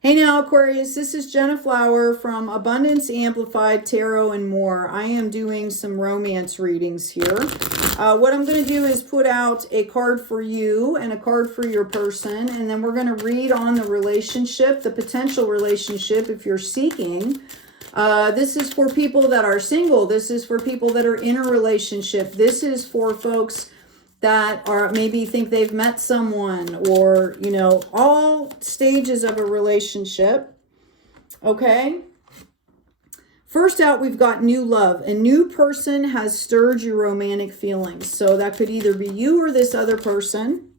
Hey now, Aquarius, this is Jenna Flower from Abundance Amplified Tarot and More. I am doing some romance readings here. What I'm going to do is put out a card for you and a card for your person, and then we're going to read on the relationship, the potential relationship if you're seeking. This is for people that are single. This is for people that are in a relationship. This is for folks that are maybe think they've met someone, or, you know, all stages of a relationship. Okay. First out, we've got new love. A new person has stirred your romantic feelings. So that could either be you or this other person.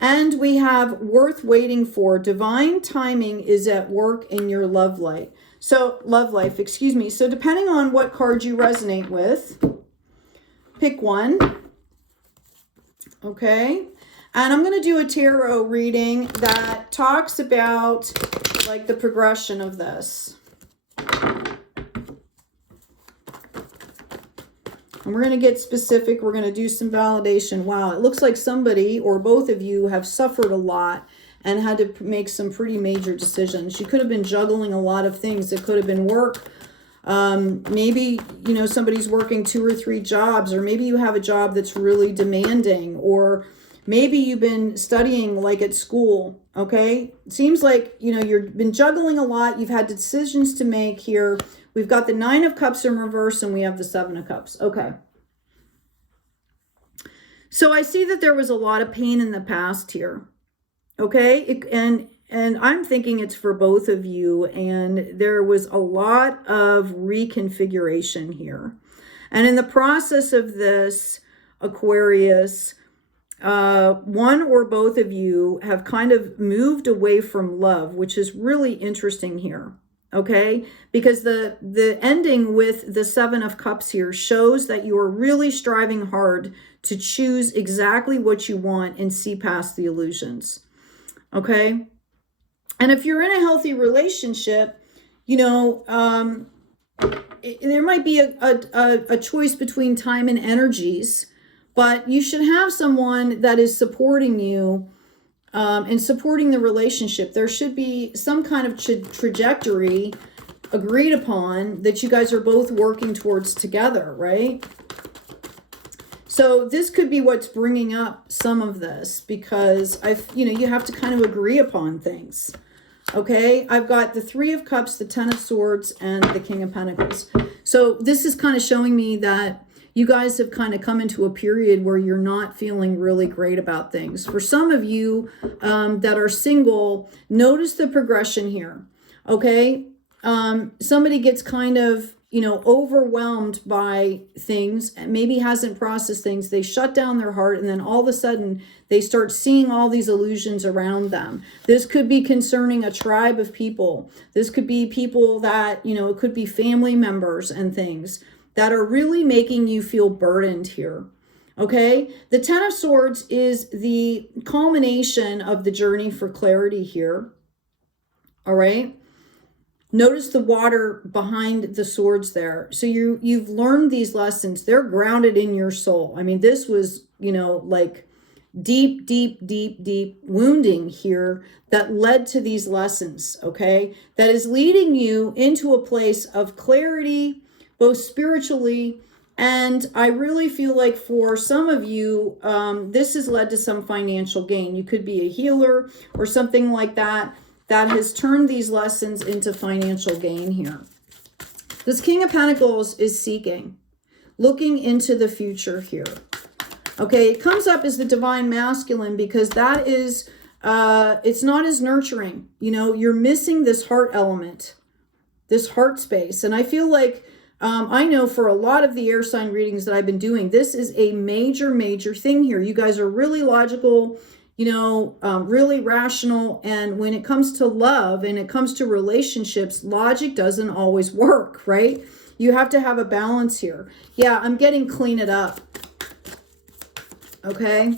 And we have worth waiting for. Divine timing is at work in your love life. So excuse me. So depending on what card you resonate with, pick one. Okay, and I'm going to do a tarot reading that talks about like the progression of this. And we're going to get specific. We're going to do some validation. Wow, it looks like somebody or both of you have suffered a lot and had to make some pretty major decisions. You could have been juggling a lot of things. It could have been work. Maybe, you know, somebody's working 2 or 3 jobs, or maybe you have a job that's really demanding, or maybe you've been studying like at school. Okay. It seems like, you know, you've been juggling a lot. You've had decisions to make here. We've got the 9 of Cups in reverse, and we have the 7 of Cups. Okay. So I see that there was a lot of pain in the past here. Okay. And I'm thinking it's for both of you. And there was a lot of reconfiguration here. And in the process of this, Aquarius, one or both of you have kind of moved away from love, which is really interesting here. Okay, because the ending with the 7 of Cups here shows that you are really striving hard to choose exactly what you want and see past the illusions. Okay. And if you're in a healthy relationship, you know, there might be a choice between time and energies, but you should have someone that is supporting you and supporting the relationship. There should be some kind of trajectory agreed upon that you guys are both working towards together, right? So this could be what's bringing up some of this, because you have to kind of agree upon things. Okay, I've got the 3 of Cups, the 10 of Swords, and the King of Pentacles. So this is kind of showing me that you guys have kind of come into a period where you're not feeling really great about things. For some of you that are single, notice the progression here. Okay, somebody gets kind of, you know, overwhelmed by things and maybe hasn't processed things. They shut down their heart, and then all of a sudden they start seeing all these illusions around them. This could be concerning a tribe of people. This could be people that, you know, it could be family members and things that are really making you feel burdened here. Okay, the 10 of Swords is the culmination of the journey for clarity here. All right. Notice the water behind the swords there. So you've learned these lessons. They're grounded in your soul. I mean, this was, you know, like deep, deep, deep, deep wounding here that led to these lessons, okay? That is leading you into a place of clarity, both spiritually, and I really feel like for some of you, this has led to some financial gain. You could be a healer or something like that, that has turned these lessons into financial gain here. This King of Pentacles is seeking, looking into the future here. Okay, it comes up as the divine masculine because that is, it's not as nurturing. You know, you're missing this heart element, this heart space. And I feel like, I know for a lot of the air sign readings that I've been doing, this is a major, major thing here. You guys are really logical, you know, really rational. And when it comes to love and it comes to relationships, logic doesn't always work, right? You have to have a balance here. Yeah, I'm getting clean it up. Okay.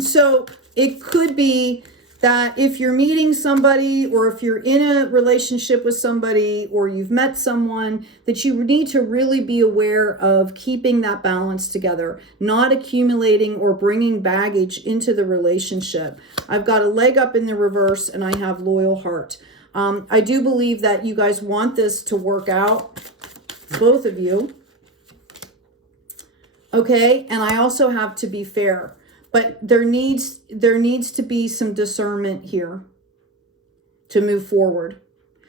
So it could be that if you're meeting somebody, or if you're in a relationship with somebody, or you've met someone, that you need to really be aware of keeping that balance together, not accumulating or bringing baggage into the relationship. I've got a leg up in the reverse, and I have loyal heart. I do believe that you guys want this to work out, both of you. Okay, and I also have to be fair. But there needs to be some discernment here to move forward.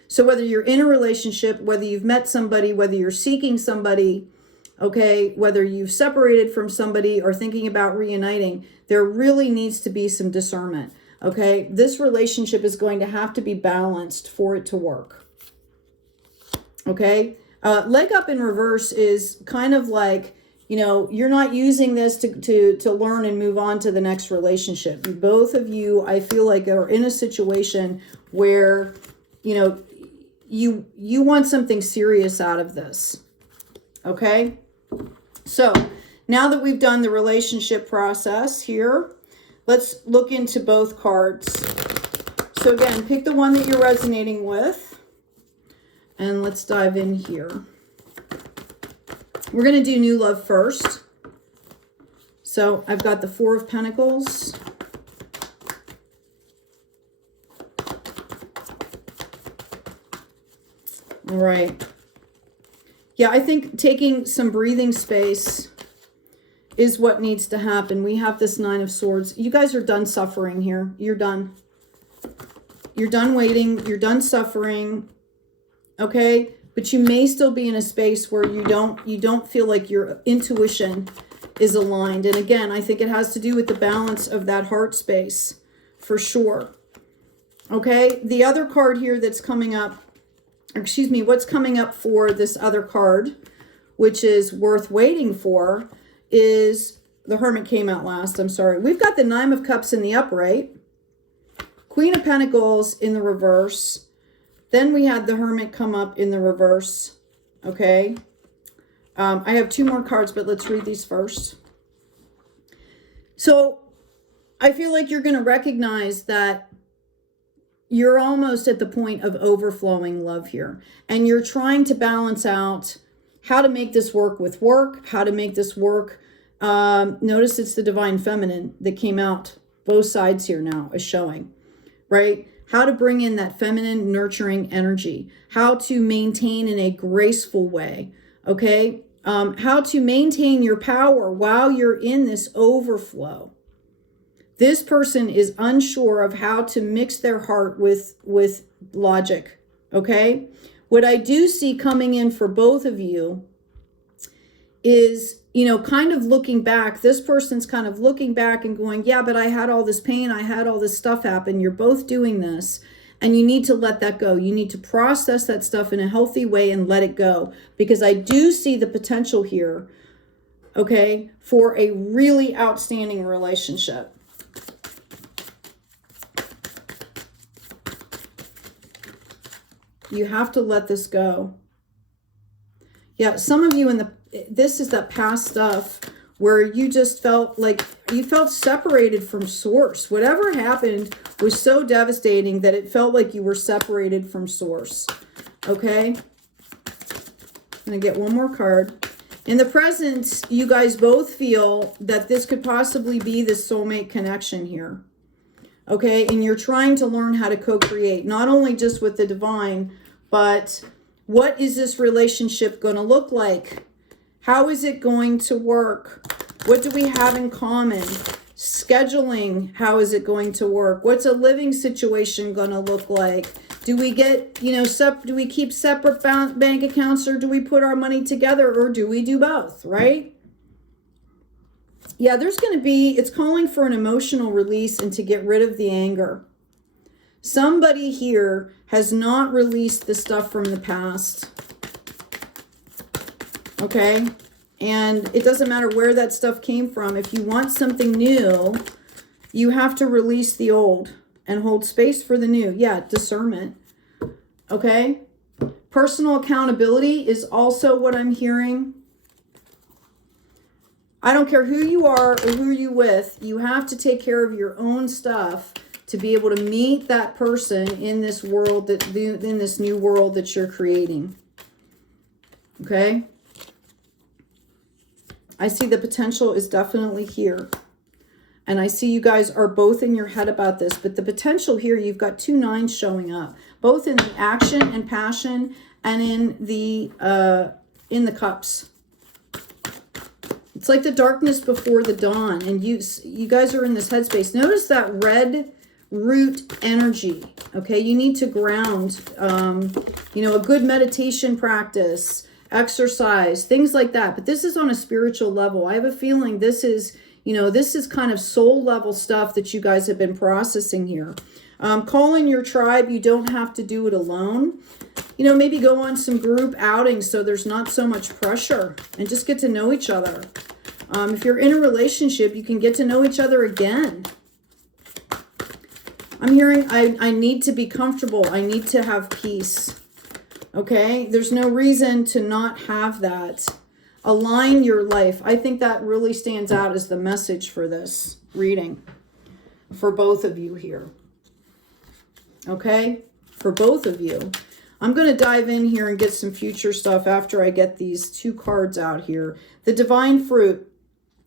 So whether you're in a relationship, whether you've met somebody, whether you're seeking somebody, okay, whether you've separated from somebody or thinking about reuniting, there really needs to be some discernment, okay? This relationship is going to have to be balanced for it to work, okay? Leg up in reverse is kind of like, you know, you're not using this to learn and move on to the next relationship. Both of you, I feel like, are in a situation where, you know, you want something serious out of this. Okay? So, now that we've done the relationship process here, let's look into both cards. So again, pick the one that you're resonating with, and let's dive in here. We're going to do new love first. So I've got the Four of Pentacles. All right. Yeah, I think taking some breathing space is what needs to happen. We have this Nine of Swords. You guys are done suffering here. You're done. You're done waiting. You're done suffering. Okay? But you may still be in a space where you don't feel like your intuition is aligned. And again, I think it has to do with the balance of that heart space, for sure. Okay, the other card here that's coming up, excuse me, what's coming up for this other card, which is worth waiting for, is the Hermit came out last. I'm sorry. We've got the Nine of Cups in the upright, Queen of Pentacles in the reverse. Then we had the Hermit come up in the reverse, okay? I have two more cards, but let's read these first. So I feel like you're going to recognize that you're almost at the point of overflowing love here. And you're trying to balance out how to make this work with work, how to make this work. Notice it's the Divine Feminine that came out. Both sides here now is showing, right? How to bring in that feminine, nurturing energy. How to maintain in a graceful way, okay? How to maintain your power while you're in this overflow. This person is unsure of how to mix their heart with logic, okay? What I do see coming in for both of you is, you know, kind of looking back. This person's kind of looking back and going, yeah, but I had all this pain. I had all this stuff happen. You're both doing this, and you need to let that go. You need to process that stuff in a healthy way and let it go, because I do see the potential here, okay, for a really outstanding relationship. You have to let this go. Yeah, some of you this is that past stuff where you just felt like you felt separated from source. Whatever happened was so devastating that it felt like you were separated from source. Okay? I'm going to get one more card. In the present, you guys both feel that this could possibly be the soulmate connection here. Okay? And you're trying to learn how to co-create, not only just with the divine, but what is this relationship going to look like? How is it going to work? What do we have in common? Scheduling, how is it going to work? What's a living situation going to look like? Do we get, you know, do we keep separate bank accounts, or do we put our money together, or do we do both, right? Yeah, there's going to be, it's calling for an emotional release and to get rid of the anger. Somebody here has not released the stuff from the past. Okay? And it doesn't matter where that stuff came from. If you want something new, you have to release the old and hold space for the new. Yeah, discernment. Okay? Personal accountability is also what I'm hearing. I don't care who you are or who you're with. You have to take care of your own stuff to be able to meet that person in this world, in this new world that you're creating. Okay? I see the potential is definitely here. And I see you guys are both in your head about this. But the potential here, you've got 2 9s showing up. Both in the action and passion and in the cups. It's like the darkness before the dawn. And you guys are in this headspace. Notice that red root energy. Okay, you need to ground, you know, a good meditation practice, exercise, things like that. But this is on a spiritual level. I have a feeling this is, you know, this is kind of soul level stuff that you guys have been processing here. Call in your tribe. You don't have to do it alone. You know, maybe go on some group outings so there's not so much pressure, and just get to know each other. If you're in a relationship, you can get to know each other again. I'm hearing I need to be comfortable. I need to have peace. Okay? There's no reason to not have that. Align your life. I think that really stands out as the message for this reading for both of you here. Okay? For both of you. I'm going to dive in here and get some future stuff after I get these 2 cards out here. The divine fruit.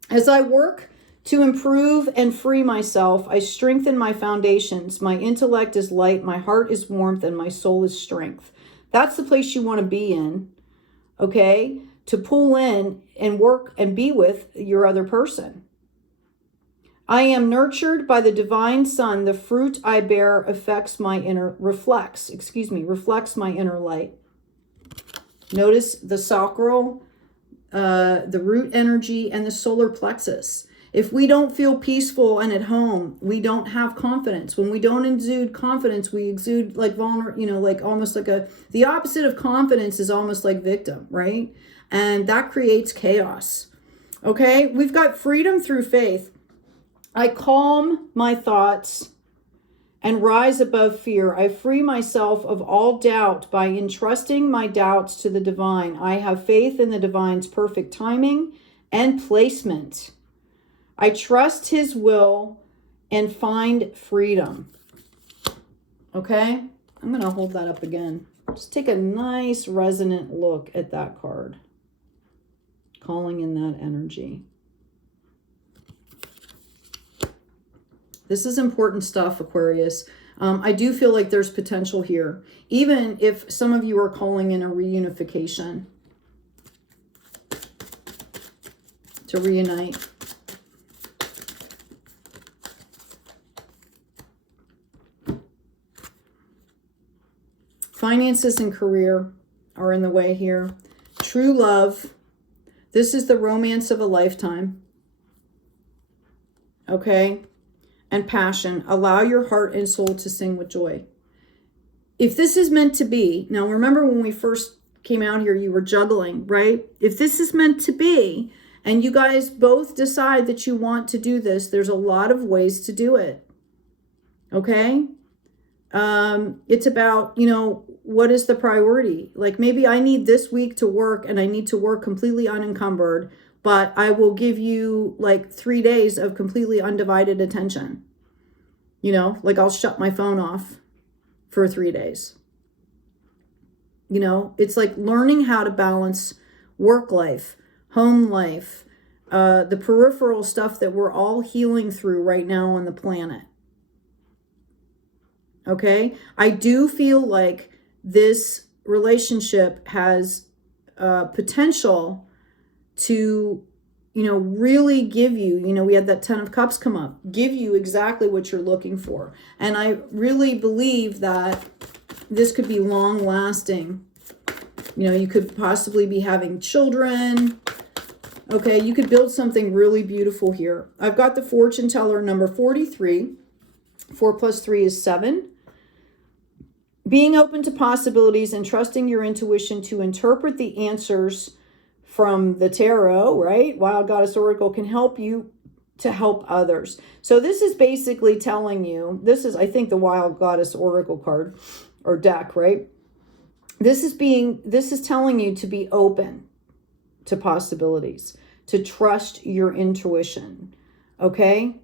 As I work to improve and free myself, I strengthen my foundations. My intellect is light, my heart is warmth, and my soul is strength. That's the place you want to be in, okay? To pull in and work and be with your other person. I am nurtured by the divine sun. The fruit I bear reflects my inner light. Notice the sacral, the root energy, and the solar plexus. If we don't feel peaceful and at home, we don't have confidence. When we don't exude confidence, we exude like like almost like the opposite of confidence is almost like victim, right? And that creates chaos. Okay, we've got freedom through faith. I calm my thoughts and rise above fear. I free myself of all doubt by entrusting my doubts to the divine. I have faith in the divine's perfect timing and placement. I trust his will and find freedom. Okay? I'm going to hold that up again. Just take a nice resonant look at that card. Calling in that energy. This is important stuff, Aquarius. I do feel like there's potential here. Even if some of you are calling in a reunification. To reunite. Finances and career are in the way here. True love. This is the romance of a lifetime. Okay? And passion. Allow your heart and soul to sing with joy. If this is meant to be, now remember when we first came out here, you were juggling, right? If this is meant to be, and you guys both decide that you want to do this, there's a lot of ways to do it. Okay? It's about, what is the priority? Like maybe I need this week to work and I need to work completely unencumbered, but I will give you like 3 days of completely undivided attention. Like I'll shut my phone off for 3 days. It's like learning how to balance work life, home life, the peripheral stuff that we're all healing through right now on the planet. Okay? I do feel like this relationship has potential to, really give you, we had that 10 of Cups come up, give you exactly what you're looking for. And I really believe that this could be long lasting. You could possibly be having children. Okay, you could build something really beautiful here. I've got the fortune teller number 43. 4 plus 3 is 7. Being open to possibilities and trusting your intuition to interpret the answers from the tarot, right? Wild Goddess Oracle can help you to help others. So this is basically telling you, this is, I think, the Wild Goddess Oracle card or deck, right? This is telling you to be open to possibilities, to trust your intuition, okay?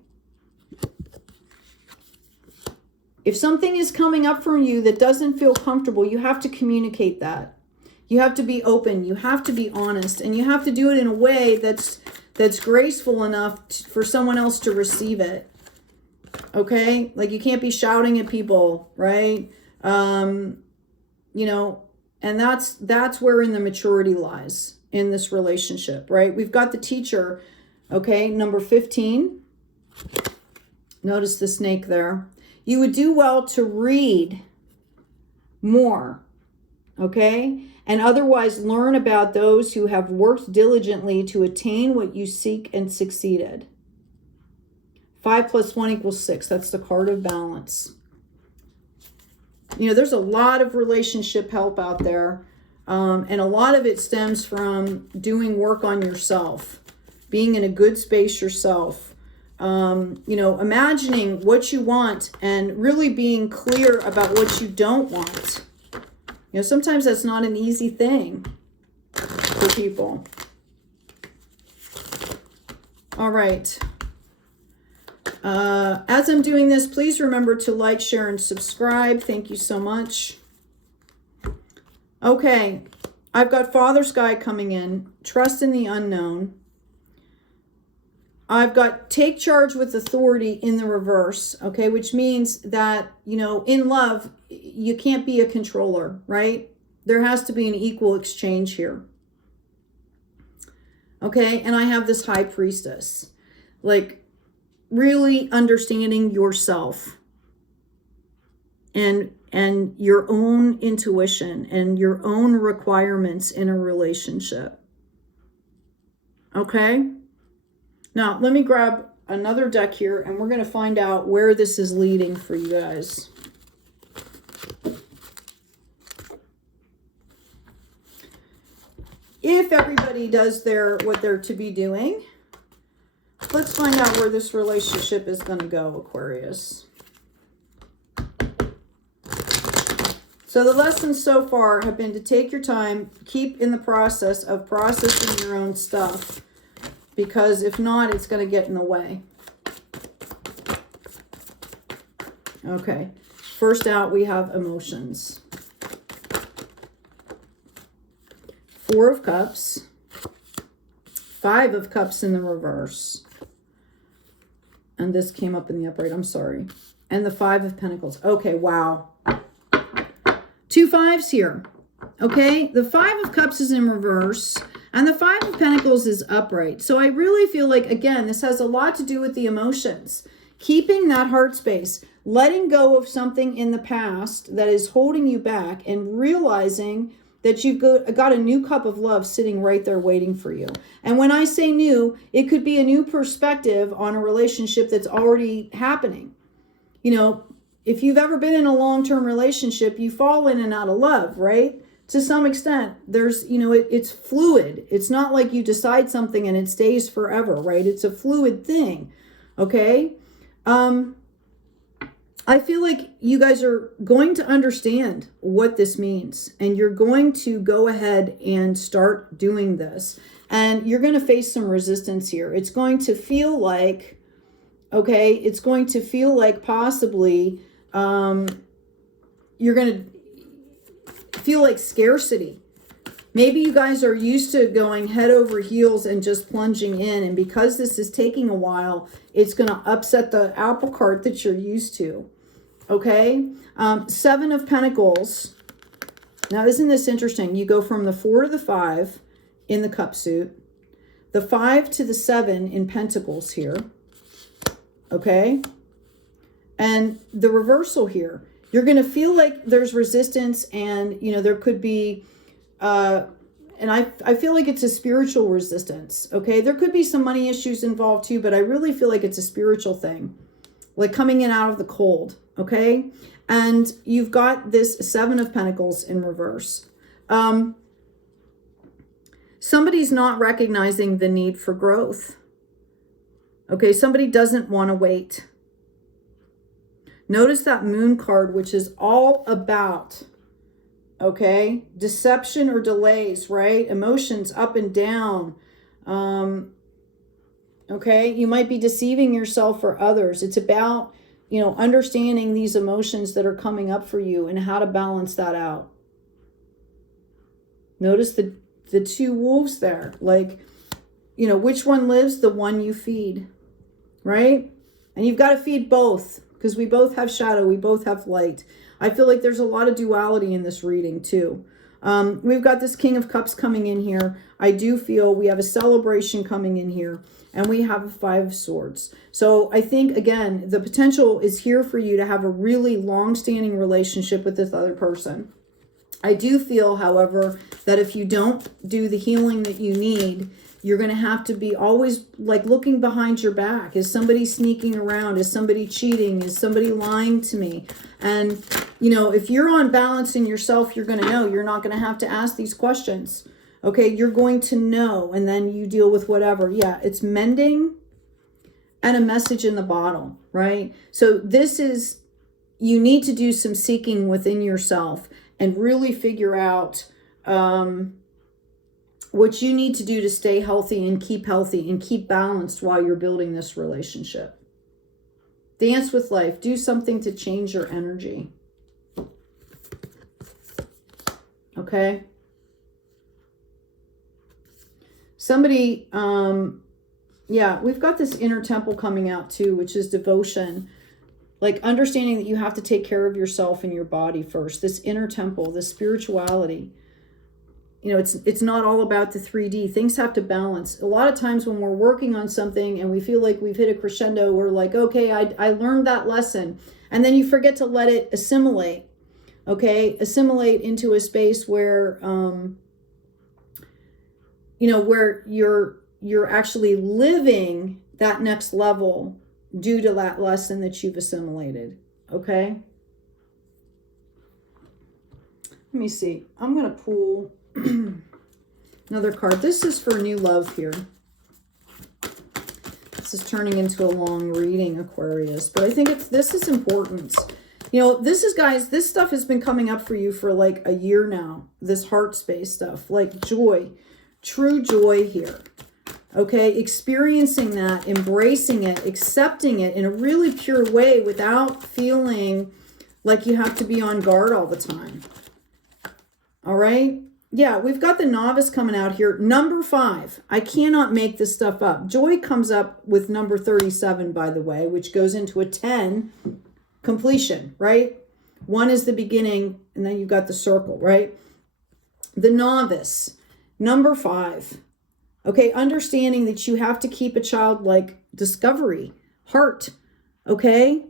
If something is coming up from you that doesn't feel comfortable, you have to communicate that. You have to be open. You have to be honest. And you have to do it in a way that's graceful enough for someone else to receive it. Okay? Like, you can't be shouting at people, right? You know, and that's wherein the maturity lies in this relationship, right? We've got the Teacher, okay, number 15. Notice the snake there. You would do well to read more, okay? And otherwise learn about those who have worked diligently to attain what you seek and succeeded. 5 + 1 = 6. That's the card of balance. You know, there's a lot of relationship help out there. And a lot of it stems from doing work on yourself, being in a good space yourself. You know, imagining what you want and really being clear about what you don't want. You know, sometimes that's not an easy thing for people. All right. As I'm doing this, please remember to like, share, and subscribe. Thank you so much. Okay. I've got Father Sky coming in. Trust in the unknown. I've got take charge with authority in the reverse, okay, which means that, you know, in love, you can't be a controller, right? There has to be an equal exchange here. Okay, and I have this High Priestess, like really understanding yourself and your own intuition and your own requirements in a relationship. Okay? Now, let me grab another deck here, and we're going to find out where this is leading for you guys. If everybody does what they're to be doing, let's find out where this relationship is going to go, Aquarius. So the lessons so far have been to take your time, keep in the process of processing your own stuff, because if not, it's going to get in the way. Okay, first out we have emotions. 4 of Cups, 5 of Cups in the reverse, and this came up in the upright, I'm sorry, and the 5 of Pentacles. Okay, wow. 2 5s here. Okay, the 5 of Cups is in reverse, and the 5 of Pentacles is upright. So I really feel like, again, this has a lot to do with the emotions. Keeping that heart space, letting go of something in the past that is holding you back, and realizing that you've got a new cup of love sitting right there waiting for you. And when I say new, it could be a new perspective on a relationship that's already happening. You know, if you've ever been in a long-term relationship, you fall in and out of love, right? To some extent, there's, you know, it's fluid. It's not like you decide something and it stays forever, right? It's a fluid thing, okay? I feel like you guys are going to understand what this means, and you're going to go ahead and start doing this, and you're going to face some resistance here. It's going to feel like, okay, it's going to feel like possibly you're going to feel like scarcity. Maybe you guys are used to going head over heels and just plunging in, and because this is taking a while, it's going to upset the apple cart that you're used to. Okay, 7 of Pentacles. Now, isn't this interesting? You go from the 4 to the 5 in the cup suit, the 5 to the 7 in Pentacles here. Okay, and the reversal here. You're going to feel like there's resistance, and, you know, there could be, and I feel like it's a spiritual resistance. Okay, there could be some money issues involved too, but I really feel like it's a spiritual thing, like coming in out of the cold. Okay, and you've got this 7 of Pentacles in reverse. Somebody's not recognizing the need for growth. Okay, somebody doesn't want to wait. Notice that Moon card, which is all about, okay, deception or delays, right? Emotions up and down. Okay, you might be deceiving yourself or others. It's about, you know, understanding these emotions that are coming up for you and how to balance that out. Notice the two wolves there. Like, you know, which one lives? The one you feed, right? And you've got to feed both, because we both have shadow, we both have light. I feel like there's a lot of duality in this reading too. We've got this King of Cups coming in here. I do feel we have a celebration coming in here, and we have a Five of Swords. So I think, again, the potential is here for you to have a really long-standing relationship with this other person. I do feel, however, that if you don't do the healing that you need, you're going to have to be always like looking behind your back. Is somebody sneaking around? Is somebody cheating? Is somebody lying to me? And, you know, if you're on balance in yourself, you're going to know. You're not going to have to ask these questions. Okay, you're going to know, and then you deal with whatever. Yeah, it's mending and a message in the bottle, right? So this is, you need to do some seeking within yourself and really figure out what you need to do to stay healthy and keep balanced while you're building this relationship. Dance with life. Do something to change your energy. Okay? Somebody, yeah, we've got this inner temple coming out too, which is devotion. Like understanding that you have to take care of yourself and your body first. This inner temple, this spirituality. You know, it's not all about the 3D. Things have to balance. A lot of times when we're working on something and we feel like we've hit a crescendo, we're like, okay, I learned that lesson. And then you forget to let it assimilate. Okay? Assimilate into a space where, you know, where you're actually living that next level due to that lesson that you've assimilated. Okay? Let me see. I'm going to pull another card. This is for new love here. This is turning into a long reading, Aquarius, but I think this is important. You know, this is, guys, this stuff has been coming up for you for like a year now. This heart space stuff, like joy, true joy here. Okay, experiencing that, embracing it, accepting it in a really pure way without feeling like you have to be on guard all the time. All right? Yeah, we've got the novice coming out here. Number 5. I cannot make this stuff up. Joy comes up with number 37, by the way, which goes into a 10, completion, right? 1 is the beginning, and then you've got the circle, right? The novice, number 5. Okay, understanding that you have to keep a childlike discovery, heart, okay?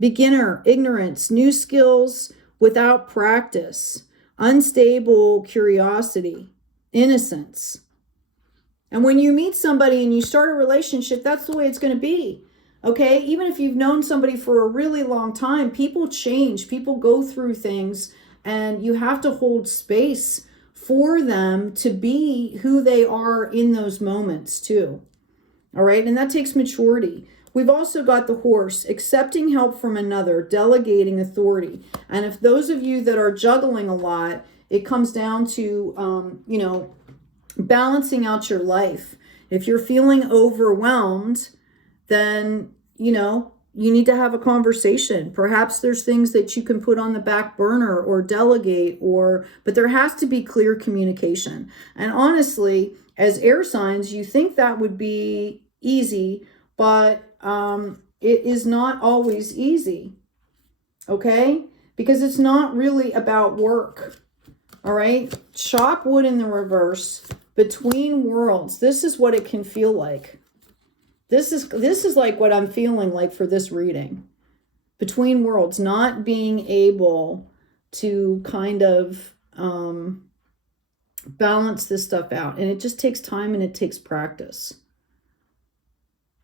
Beginner, ignorance, new skills without practice. Unstable curiosity, innocence. And when you meet somebody and you start a relationship, that's the way it's going to be. Okay? Even if you've known somebody for a really long time, people change, people go through things, and you have to hold space for them to be who they are in those moments too. All right? And that takes maturity. We've also got the horse, accepting help from another, delegating authority. And if those of you that are juggling a lot, it comes down to, you know, balancing out your life. If you're feeling overwhelmed, then, you know, you need to have a conversation. Perhaps there's things that you can put on the back burner or delegate, but there has to be clear communication. And honestly, as air signs, you think that would be easy, but it is not always easy, okay? Because it's not really about work, all right? Chop wood in the reverse, between worlds. This is what it can feel like. This is like what I'm feeling like for this reading. Between worlds, not being able to kind of balance this stuff out. And it just takes time and it takes practice.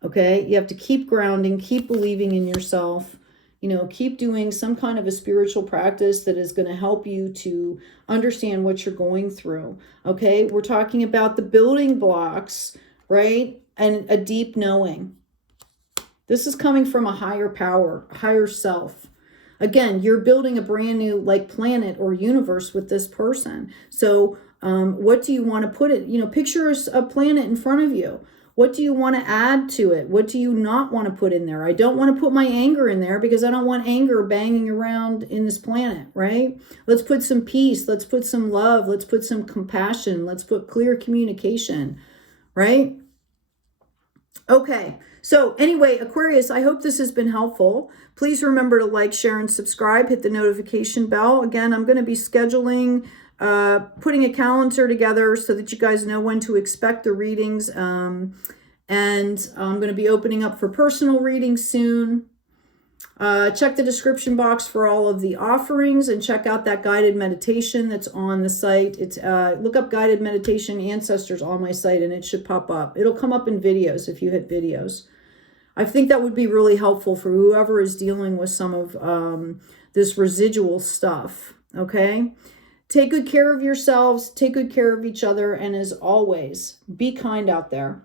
Okay, you have to keep grounding, keep believing in yourself, you know, keep doing some kind of a spiritual practice that is going to help you to understand what you're going through. Okay, we're talking about the building blocks, right? And a deep knowing. This is coming from a higher power, higher self. Again, you're building a brand new like planet or universe with this person. So what do you want to put it? You know, picture a planet in front of you. What do you want to add to it? What do you not want to put in there? I don't want to put my anger in there because I don't want anger banging around in this planet, right? Let's put some peace. Let's put some love. Let's put some compassion. Let's put clear communication, right? Okay. So anyway, Aquarius, I hope this has been helpful. Please remember to like, share, and subscribe. Hit the notification bell. Again, I'm going to be scheduling, putting a calendar together so that you guys know when to expect the readings. And I'm going to be opening up for personal readings soon. Check the description box for all of the offerings and check out that guided meditation that's on the site. It's look up guided meditation ancestors on my site and it should pop up. It'll come up in videos if you hit videos. I think that would be really helpful for whoever is dealing with some of this residual stuff, okay? Take good care of yourselves, take good care of each other, and as always, be kind out there.